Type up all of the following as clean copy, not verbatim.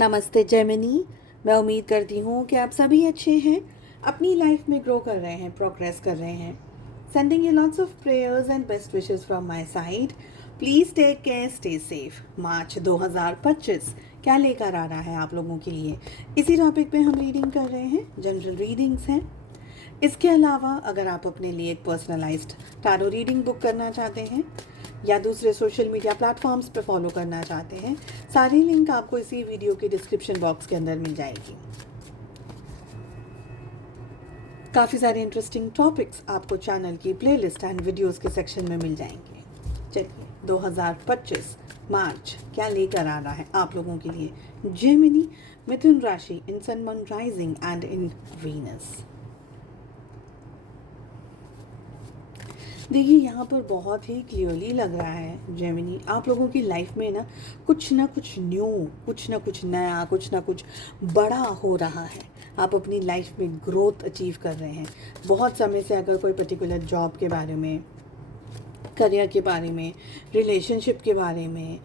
नमस्ते जेमिनी। मैं उम्मीद करती हूँ कि आप सभी अच्छे हैं, अपनी लाइफ में ग्रो कर रहे हैं, प्रोग्रेस कर रहे हैं। Sending you lots of prayers and best wishes from my side. Please take care, stay safe. March 2025 क्या लेकर आ रहा है आप लोगों के लिए, इसी टॉपिक पे हम रीडिंग कर रहे हैं। जनरल रीडिंग्स हैं। इसके अलावा अगर आप अपने लिए एक पर्सनलाइज्ड टारो रीडिंग बुक करना चाहते हैं या दूसरे सोशल मीडिया प्लेटफॉर्म्स पे फॉलो करना चाहते हैं, सारी लिंक आपको इसी वीडियो के डिस्क्रिप्शन बॉक्स के अंदर मिल जाएगी। काफ़ी सारे इंटरेस्टिंग टॉपिक्स आपको चैनल की प्लेलिस्ट एंड वीडियोस के सेक्शन में मिल जाएंगे। चलिए, 2025 मार्च क्या लेकर आ रहा है आप लोगों के लिए। जेमिनी, मिथुन राशि, in sun, moon, rising and in Venus. देखिए, यहाँ पर बहुत ही क्लियरली लग रहा है जेमिनी, आप लोगों की लाइफ में ना कुछ न्यू, कुछ ना कुछ नया, कुछ ना कुछ बड़ा हो रहा है। आप अपनी लाइफ में ग्रोथ अचीव कर रहे हैं। बहुत समय से अगर कोई पर्टिकुलर जॉब के बारे में, करियर के बारे में, रिलेशनशिप के बारे में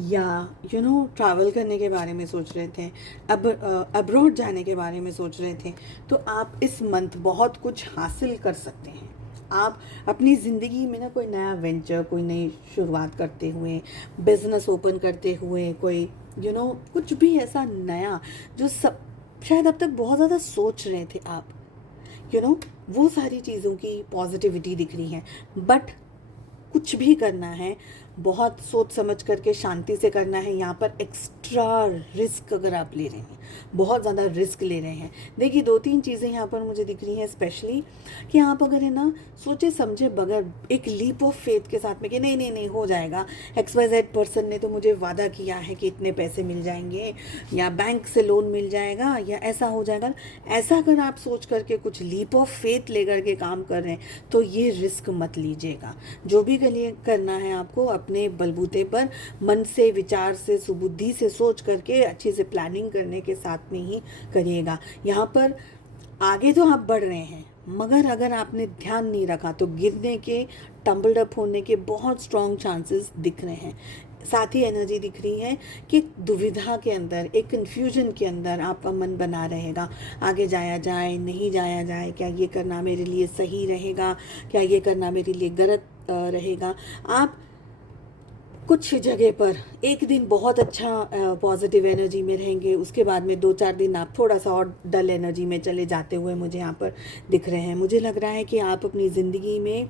या ट्रैवल करने के बारे में सोच रहे थे, अब अब्रॉड जाने के बारे में सोच रहे थे, तो आप इस मंथ बहुत कुछ हासिल कर सकते हैं। आप अपनी ज़िंदगी में ना कोई नया वेंचर, कोई नई शुरुआत करते हुए, बिजनेस ओपन करते हुए, कोई कुछ भी ऐसा नया जो सब शायद अब तक बहुत ज़्यादा सोच रहे थे आप, वो सारी चीज़ों की पॉजिटिविटी दिख रही है। बट कुछ भी करना है, बहुत सोच समझ करके शांति से करना है। यहाँ पर एक्स्ट्रा रिस्क अगर आप ले रहे हैं, बहुत ज़्यादा रिस्क ले रहे हैं। देखिए, 2-3 चीज़ें यहाँ पर मुझे दिख रही हैं स्पेशली, कि आप अगर है ना सोचे समझे बगैर एक लीप ऑफ फेथ के साथ में कि नहीं नहीं नहीं हो जाएगा, XYZ पर्सन ने तो मुझे वादा किया है कि इतने पैसे मिल जाएंगे या बैंक से लोन मिल जाएगा या ऐसा हो जाएगा, ऐसा अगर आप सोच करके कुछ लीप ऑफ फेथ लेकर के काम कर रहे हैं तो ये रिस्क मत लीजिएगा। जो भी करना है आपको अपने बलबूते पर, मन से, विचार से, सुबुद्धि से सोच करके अच्छे से प्लानिंग करने के साथ में ही करिएगा। यहाँ पर आगे तो आप बढ़ रहे हैं, मगर अगर आपने ध्यान नहीं रखा तो गिरने के, टम्बल्ड अप होने के बहुत स्ट्रॉन्ग चांसेस दिख रहे हैं। साथ ही एनर्जी दिख रही है कि दुविधा के अंदर, एक कन्फ्यूजन के अंदर आपका मन बना रहेगा। आगे जाया जाए, नहीं जाया जाए, क्या ये करना मेरे लिए सही रहेगा, क्या ये करना मेरे लिए गलत रहेगा। आप कुछ जगह पर एक दिन बहुत अच्छा पॉजिटिव एनर्जी में रहेंगे, उसके बाद में 2-4 दिन आप थोड़ा सा और डल एनर्जी में चले जाते हुए मुझे यहाँ पर दिख रहे हैं। मुझे लग रहा है कि आप अपनी ज़िंदगी में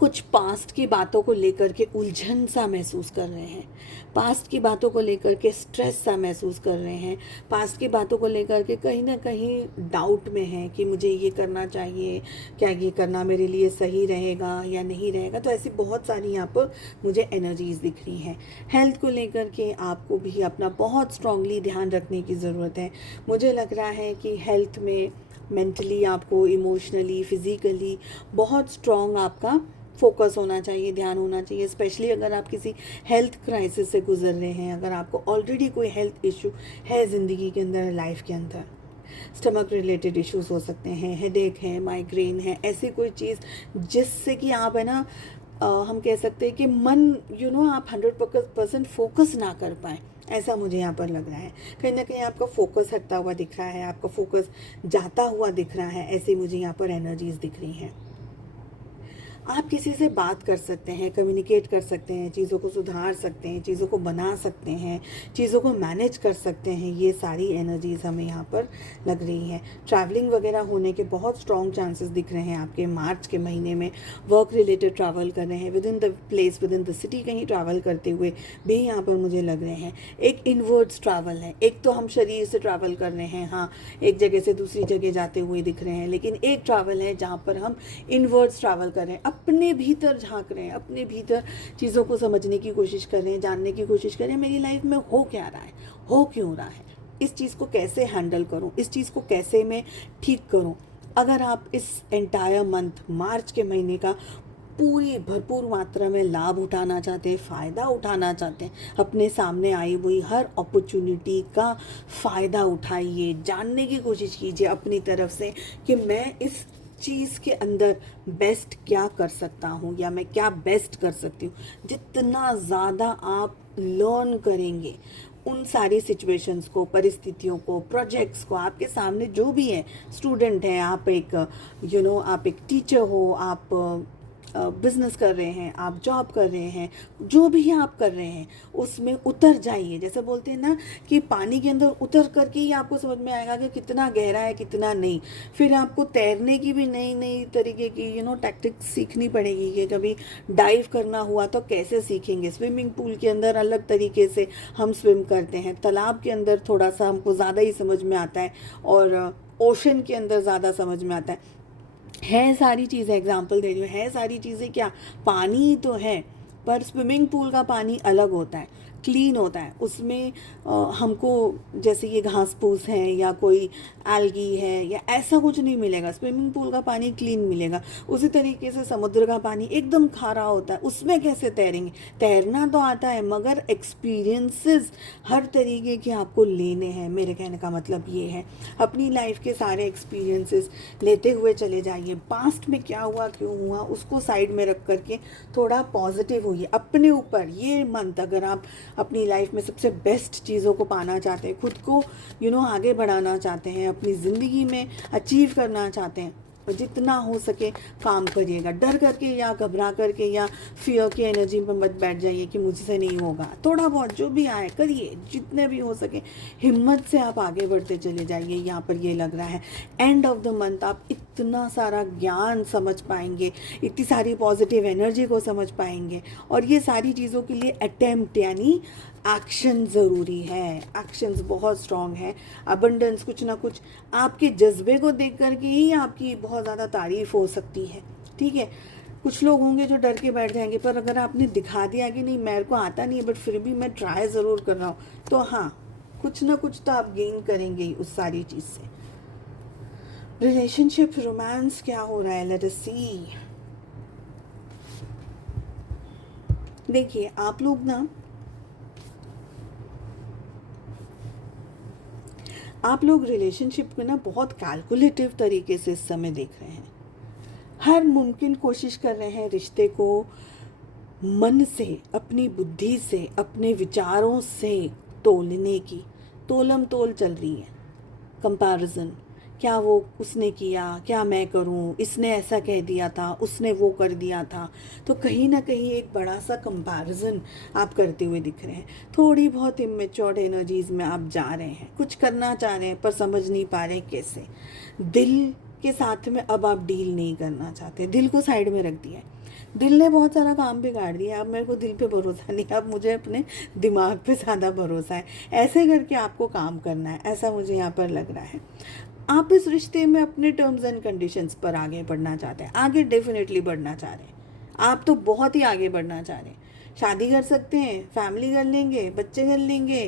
कुछ पास्ट की बातों को लेकर के उलझन सा महसूस कर रहे हैं, पास्ट की बातों को लेकर के स्ट्रेस सा महसूस कर रहे हैं, पास्ट की बातों को लेकर के कहीं ना कहीं डाउट में है कि मुझे ये करना चाहिए, क्या ये करना मेरे लिए सही रहेगा या नहीं रहेगा। तो ऐसी बहुत सारी यहाँ पर मुझे एनर्जीज दिख रही हैं। हेल्थ को लेकर के आपको भी अपना बहुत स्ट्रांगली ध्यान रखने की ज़रूरत है। मुझे लग रहा है कि हेल्थ में मेंटली, आपको इमोशनली, फिज़िकली बहुत स्ट्रॉन्ग आपका फोकस होना चाहिए, ध्यान होना चाहिए। स्पेशली अगर आप किसी हेल्थ क्राइसिस से गुजर रहे हैं, अगर आपको ऑलरेडी कोई हेल्थ इशू है ज़िंदगी के अंदर, लाइफ के अंदर, स्टमक रिलेटेड इश्यूज हो सकते हैं, हेडेक है, माइग्रेन है, ऐसी कोई चीज़ जिससे कि आप है ना हम कह सकते हैं कि मन आप 100% फोकस ना कर पाएँ, ऐसा मुझे यहाँ पर लग रहा है। कहीं ना कहीं आपका फोकस हटता हुआ दिख रहा है, आपका फोकस जाता हुआ दिख रहा है, ऐसी मुझे यहाँ पर एनर्जीज दिख रही हैं। आप किसी से बात कर सकते हैं, कम्युनिकेट कर सकते हैं, चीज़ों को सुधार सकते हैं, चीज़ों को बना सकते हैं, चीज़ों को मैनेज कर सकते हैं। ये सारी एनर्जीज़ हमें यहाँ पर लग रही हैं। ट्रैवलिंग वगैरह होने के बहुत स्ट्रॉन्ग चांसेस दिख रहे हैं आपके मार्च के महीने में। वर्क रिलेटेड ट्रैवल कर रहे हैं, with in the place, with in the city कहीं ट्रैवल करते हुए भी यहाँ पर मुझे लग रहे हैं। एक इनवर्ड्स ट्रैवल है, एक तो हम शरीर से ट्रैवल कर रहे हैं, हाँ, एक जगह से दूसरी जगह जाते हुए दिख रहे हैं, लेकिन एक ट्रैवल है जहाँ पर हम इनवर्ड्स ट्रैवल कर रहे हैं, अपने भीतर झांक रहे हैं, अपने भीतर चीज़ों को समझने की कोशिश कर रहे हैं, जानने की कोशिश कर रहे हैं, मेरी लाइफ में हो क्या रहा है, हो क्यों रहा है, इस चीज़ को कैसे हैंडल करूं, इस चीज़ को कैसे मैं ठीक करूं। अगर आप इस एंटायर मंथ, मार्च के महीने का पूरी भरपूर मात्रा में लाभ उठाना चाहते हैं, फ़ायदा उठाना चाहते हैं, अपने सामने आई हुई हर अपॉर्चुनिटी का फ़ायदा उठाइए, जानने की कोशिश कीजिए अपनी तरफ से कि मैं इस चीज़ के अंदर बेस्ट क्या कर सकता हूँ या मैं क्या बेस्ट कर सकती हूँ। जितना ज़्यादा आप लर्न करेंगे, उन सारी सिचुएशंस को, परिस्थितियों को, प्रोजेक्ट्स को, आपके सामने जो भी है, स्टूडेंट हैं आप, एक आप एक टीचर हो, आप बिजनेस कर रहे हैं, आप जॉब कर रहे हैं, जो भी आप कर रहे हैं उसमें उतर जाइए। जैसे बोलते हैं ना कि पानी के अंदर उतर करके ही आपको समझ में आएगा कि कितना गहरा है कितना नहीं। फिर आपको तैरने की भी नई नई तरीके की टैक्टिक्स सीखनी पड़ेगी कि कभी डाइव करना हुआ तो कैसे सीखेंगे। स्विमिंग पूल के अंदर अलग तरीके से हम स्विम करते हैं, तालाब के अंदर थोड़ा सा हमको ज़्यादा ही समझ में आता है, और ओशन के अंदर ज़्यादा समझ में आता है सारी चीज़ें। एग्जाम्पल दे रही हूँ, है सारी चीज़ें क्या, पानी ही तो है, पर स्विमिंग पूल का पानी अलग होता है, क्लीन होता है। उसमें हमको जैसे ये घास फूस है या कोई एल्गी है या ऐसा कुछ नहीं मिलेगा। स्विमिंग पूल का पानी क्लीन मिलेगा। उसी तरीके से समुद्र का पानी एकदम खारा होता है, उसमें कैसे तैरेंगे। तैरना तो आता है मगर एक्सपीरियंसेस हर तरीके के आपको लेने हैं। मेरे कहने का मतलब ये है, अपनी लाइफ के सारे एक्सपीरियंसेस लेते हुए चले जाइए। पास्ट में क्या हुआ क्यों हुआ उसको साइड में रख करके थोड़ा पॉजिटिव होइए अपने ऊपर। ये मंथ अगर आप अपनी लाइफ में सबसे बेस्ट चीज़ों को पाना चाहते हैं, खुद को आगे बढ़ाना चाहते हैं, अपनी ज़िंदगी में अचीव करना चाहते हैं, और जितना हो सके काम करिएगा। डर करके या घबरा करके या फियर की एनर्जी में मत बैठ जाइए कि मुझसे नहीं होगा। थोड़ा बहुत जो भी आए करिए, जितने भी हो सके हिम्मत से आप आगे बढ़ते चले जाइए। यहाँ पर ये लग रहा है एंड ऑफ द मंथ आप इतना सारा ज्ञान समझ पाएंगे, इतनी सारी पॉजिटिव एनर्जी को समझ पाएंगे, और ये सारी चीज़ों के लिए अटेम्प्ट यानी एक्शन ज़रूरी है। एक्शंस बहुत स्ट्रॉन्ग है। अबंडेंस कुछ ना कुछ आपके जज्बे को देख करके ही आपकी बहुत ज़्यादा तारीफ़ हो सकती है, ठीक है। कुछ लोग होंगे जो डर के बैठ जाएंगे, पर अगर आपने दिखा दिया कि नहीं मेरे को आता नहीं है बट फिर भी मैं ट्राई ज़रूर कर रहा हूँ, तो हाँ कुछ ना कुछ तो आप गेन करेंगे ही उस सारी चीज़ से। रिलेशनशिप, रोमांस क्या हो रहा है, लेट अस सी। देखिए आप लोग रिलेशनशिप में ना बहुत कैलकुलेटिव तरीके से इस समय देख रहे हैं। हर मुमकिन कोशिश कर रहे हैं रिश्ते को मन से, अपनी बुद्धि से, अपने विचारों से तोलने की। तोलम तोल चल रही है, कंपैरिजन, क्या वो उसने किया, क्या मैं करूं, इसने ऐसा कह दिया था, उसने वो कर दिया था। तो कहीं ना कहीं एक बड़ा सा कंपैरिजन आप करते हुए दिख रहे हैं। थोड़ी बहुत इमेच्योर्ड एनर्जीज में आप जा रहे हैं, कुछ करना चाह रहे हैं पर समझ नहीं पा रहे कैसे। दिल के साथ में अब आप डील नहीं करना चाहते, दिल को साइड में रख दिया है। दिल ने बहुत सारा काम बिगाड़ दिया, अब मेरे को दिल पे भरोसा नहीं, अब मुझे अपने दिमाग पे ज़्यादा भरोसा है। ऐसे करके आपको काम करना है, ऐसा मुझे यहाँ पर लग रहा है। आप इस रिश्ते में अपने टर्म्स एंड कंडीशंस पर आगे बढ़ना चाहते हैं, आगे डेफिनेटली बढ़ना चाह रहे हैं। आप तो बहुत ही आगे बढ़ना चाह रहे हैं। शादी कर सकते हैं, फैमिली कर लेंगे, बच्चे कर लेंगे,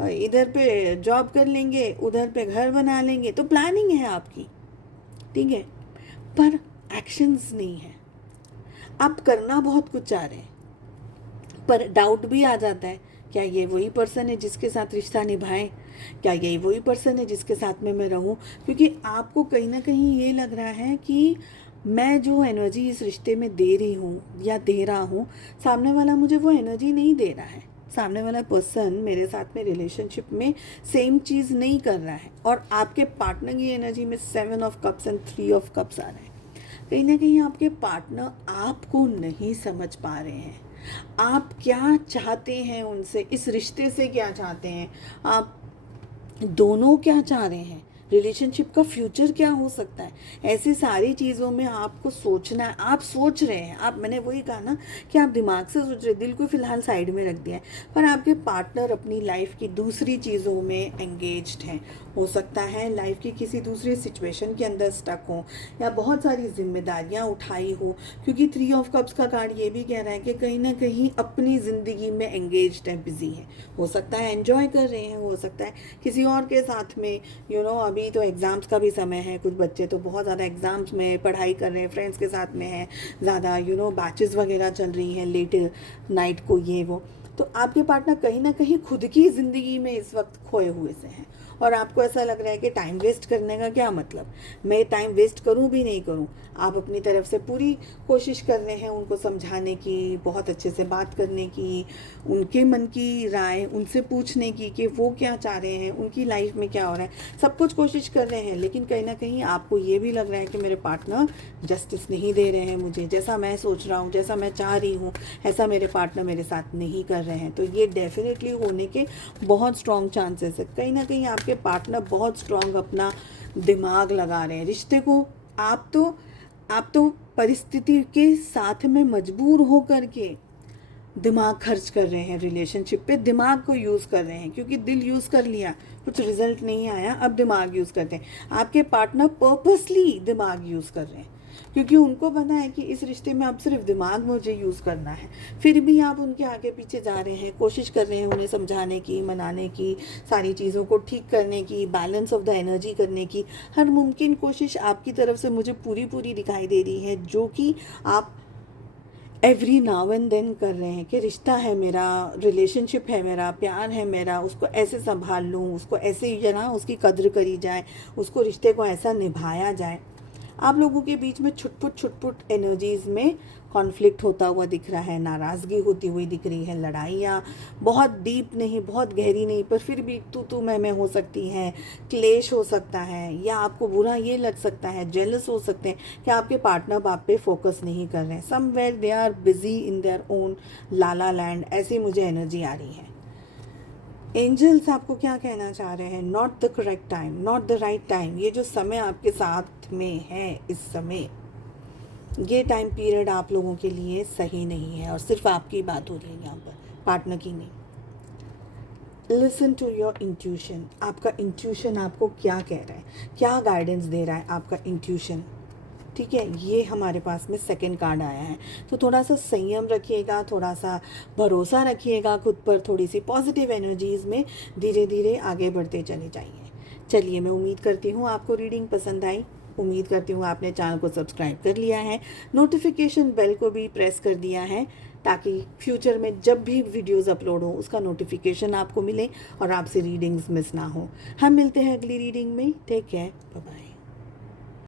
इधर पे जॉब कर लेंगे, उधर पे घर बना लेंगे, तो प्लानिंग है आपकी, ठीक है, पर एक्शंस नहीं है। आप करना बहुत कुछ चाह रहे हैं, पर डाउट भी आ जाता है, क्या ये वही पर्सन है जिसके साथ रिश्ता निभाएं, क्या यही वही पर्सन है जिसके साथ में मैं रहूं। क्योंकि आपको कहीं ना कहीं ये लग रहा है कि मैं जो एनर्जी इस रिश्ते में दे रही हूँ या दे रहा हूँ, सामने वाला मुझे वो एनर्जी नहीं दे रहा है। सामने वाला पर्सन मेरे साथ में रिलेशनशिप में सेम चीज़ नहीं कर रहा है, और आपके पार्टनर की एनर्जी में 7 of cups and 3 of cups आ रहे हैं। कहीं ना कहीं आपके पार्टनर आपको नहीं समझ पा रहे हैं। आप क्या चाहते हैं उनसे, इस रिश्ते से क्या चाहते हैं, आप दोनों क्या चाह रहे हैं, रिलेशनशिप का फ्यूचर क्या हो सकता है। ऐसी सारी चीज़ों में आपको सोचना है। आप सोच रहे हैं, आप, मैंने वही कहा ना कि आप दिमाग से सोच रहे, दिल को फ़िलहाल साइड में रख दिया है, पर आपके पार्टनर अपनी लाइफ की दूसरी चीज़ों में एंगेज्ड हैं। हो सकता है लाइफ की किसी दूसरी सिचुएशन के अंदर स्टक हो, या बहुत सारी जिम्मेदारियां उठाई हो। क्योंकि 3 ऑफ कप्स का कार्ड ये भी कह रहा है कि कहीं ना कहीं अपनी ज़िंदगी में एंगेज्ड है, बिजी है। हो सकता है एंजॉय कर रहे हैं, हो सकता है किसी और के साथ में अभी तो एग्ज़ाम्स का भी समय है, कुछ बच्चे तो बहुत ज़्यादा एग्ज़ाम्स में पढ़ाई कर रहे हैं, फ्रेंड्स के साथ में हैं ज़्यादा, बैचेस वगैरह चल रही हैं लेट नाइट को, ये वो। तो आपके पार्टनर कहीं ना कहीं खुद की ज़िंदगी में इस वक्त खोए हुए से हैं, और आपको ऐसा लग रहा है कि टाइम वेस्ट करने का क्या मतलब, मैं टाइम वेस्ट करूं भी नहीं करूं। आप अपनी तरफ से पूरी कोशिश कर रहे हैं उनको समझाने की, बहुत अच्छे से बात करने की, उनके मन की राय उनसे पूछने की कि वो क्या चाह रहे हैं, उनकी लाइफ में क्या हो रहा है, सब कुछ कोशिश कर रहे हैं। लेकिन कहीं ना कहीं आपको ये भी लग रहा है कि मेरे पार्टनर जस्टिस नहीं दे रहे हैं मुझे, जैसा मैं सोच रहा हूँ, जैसा मैं चाह रही हूँ, ऐसा मेरे पार्टनर मेरे साथ नहीं कर रहे हैं। तो ये डेफिनेटली होने के बहुत स्ट्रॉन्ग चांसेस है। कहीं ना कहीं आपके पार्टनर बहुत स्ट्रॉन्ग अपना दिमाग लगा रहे हैं रिश्ते को। आप तो परिस्थिति के साथ में मजबूर हो करके दिमाग खर्च कर रहे हैं, रिलेशनशिप पे दिमाग को यूज़ कर रहे हैं, क्योंकि दिल यूज़ कर लिया, कुछ रिजल्ट नहीं आया, अब दिमाग यूज़ करते हैं। आपके पार्टनर पर्पसली दिमाग यूज़ कर रहे हैं, क्योंकि उनको पता है कि इस रिश्ते में अब सिर्फ दिमाग मुझे यूज़ करना है। फिर भी आप उनके आगे पीछे जा रहे हैं, कोशिश कर रहे हैं उन्हें समझाने की, मनाने की, सारी चीज़ों को ठीक करने की, बैलेंस ऑफ द एनर्जी करने की। हर मुमकिन कोशिश आपकी तरफ से मुझे पूरी पूरी दिखाई दे रही है, जो कि आप एवरी नाउ एंड देन कर रहे हैं कि रिश्ता है मेरा, रिलेशनशिप है मेरा, प्यार है मेरा, उसको ऐसे संभाल लूँ, उसको ऐसे ही ना उसकी कद्र करी जाए, उसको रिश्ते को ऐसा निभाया जाए। आप लोगों के बीच में छुटपुट एनर्जीज़ में कॉन्फ्लिक्ट होता हुआ दिख रहा है, नाराज़गी होती हुई दिख रही है, लड़ाइयाँ बहुत डीप नहीं, बहुत गहरी नहीं, पर फिर भी तू मैं हो सकती हैं, क्लेश हो सकता है, या आपको बुरा ये लग सकता है, जेलस हो सकते हैं कि आपके पार्टनर आप पे फोकस नहीं कर रहे हैं, somewhere they are busy in their own lala land. ऐसी मुझे एनर्जी आ रही है। एंजल्स आपको क्या कहना चाह रहे हैं? Not the correct time, not the right time. ये जो समय आपके साथ में है इस समय, ये टाइम पीरियड आप लोगों के लिए सही नहीं है, और सिर्फ आपकी बात हो रही है यहाँ पर, पार्टनर की नहीं। Listen to your intuition. आपका इंट्यूशन आपको क्या कह रहा है, क्या गाइडेंस दे रहा है आपका इंट्यूशन, ठीक है। ये हमारे पास में सेकंड कार्ड आया है, तो थोड़ा सा संयम रखिएगा, थोड़ा सा भरोसा रखिएगा खुद पर, थोड़ी सी पॉजिटिव एनर्जीज़ में धीरे धीरे आगे बढ़ते चले जाइए। चलिए, मैं उम्मीद करती हूँ आपको रीडिंग पसंद आई, उम्मीद करती हूँ आपने चैनल को सब्सक्राइब कर लिया है, नोटिफिकेशन बेल को भी प्रेस कर दिया है, ताकि फ्यूचर में जब भी वीडियोस अपलोड हो उसका नोटिफिकेशन आपको मिले और आपसे रीडिंग्स मिस ना हो। हम मिलते हैं अगली रीडिंग में। Take care, bye bye.